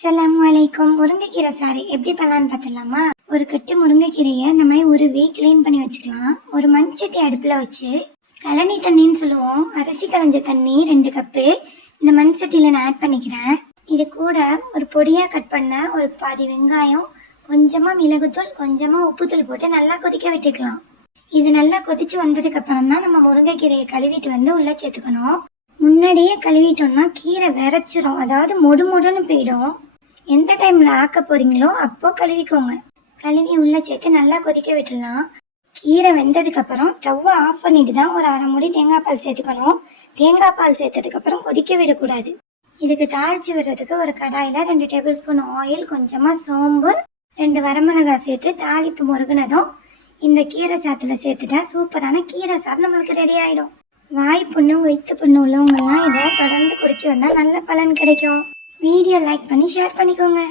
அஸ்ஸலாமு வலைக்கும் முருங்கைக்கீரை சாறு எப்படி பண்ணலான்னு பார்த்துடலாமா? ஒரு கட்டு முருங்கைக்கீரையை இந்த மாதிரி ஒரு வீக் க்ளீன் பண்ணி வச்சுக்கலாம். ஒரு மண் சட்டி அடுப்பில் வச்சு கழனி தண்ணின்னு சொல்லுவோம். அரிசி களைஞ்ச தண்ணி ரெண்டு கப்பு. இந்த மண் சட்டியில் நான் ஆட் பண்ணிக்கிறேன். இது கூட ஒரு பொடியாக கட் பண்ண ஒரு பாதி வெங்காயம் கொஞ்சமாக மிளகுத்தூள் கொஞ்சமாக உப்புத்தூள் போட்டு நல்லா கொதிக்க விட்டுக்கலாம். இது நல்லா கொதிச்சு வந்ததுக்கு அப்புறம் தான் நம்ம முருங்கைக்கீரையை கழுவிட்டு வந்து உள்ளே சேர்த்துக்கணும். முன்னாடியே கழுவிட்டோம்னா கீரை விரைச்சிரும். அதாவது மொடு மொடுன்னு போயிடும். எந்த டைமில் ஆக்க போறீங்களோ அப்போ கழுவிக்கோங்க. கழுவி உள்ளே சேர்த்து நல்லா கொதிக்க விட்டுடலாம். கீரை வெந்ததுக்கு அப்புறம் ஸ்டவ்வை ஆஃப் பண்ணிட்டு தான் ஒரு அரை மூடி தேங்காய் பால் சேர்த்துக்கணும். தேங்காய் பால் சேர்த்ததுக்கு அப்புறம் கொதிக்க விடக்கூடாது. இதுக்கு தாளித்து விடுறதுக்கு ஒரு கடாயில் ரெண்டு டேபிள் ஸ்பூன் ஆயில் கொஞ்சமாக சோம்பு ரெண்டு வரமிளகாய் சேர்த்து தாளிப்பு முருகினதும் இந்த கீரை சாத்துல சேர்த்துட்டா சூப்பரான கீரை சாறு நம்மளுக்கு ரெடி ஆயிடும். வாய் புண்ணு வயிற்று புண்ணு உள்ளவங்கலாம் இதை தொடர்ந்து குடிச்சு வந்தால் நல்ல பலன் கிடைக்கும். வீடியோ லைக் பண்ணி ஷேர் பண்ணிக்கோங்க.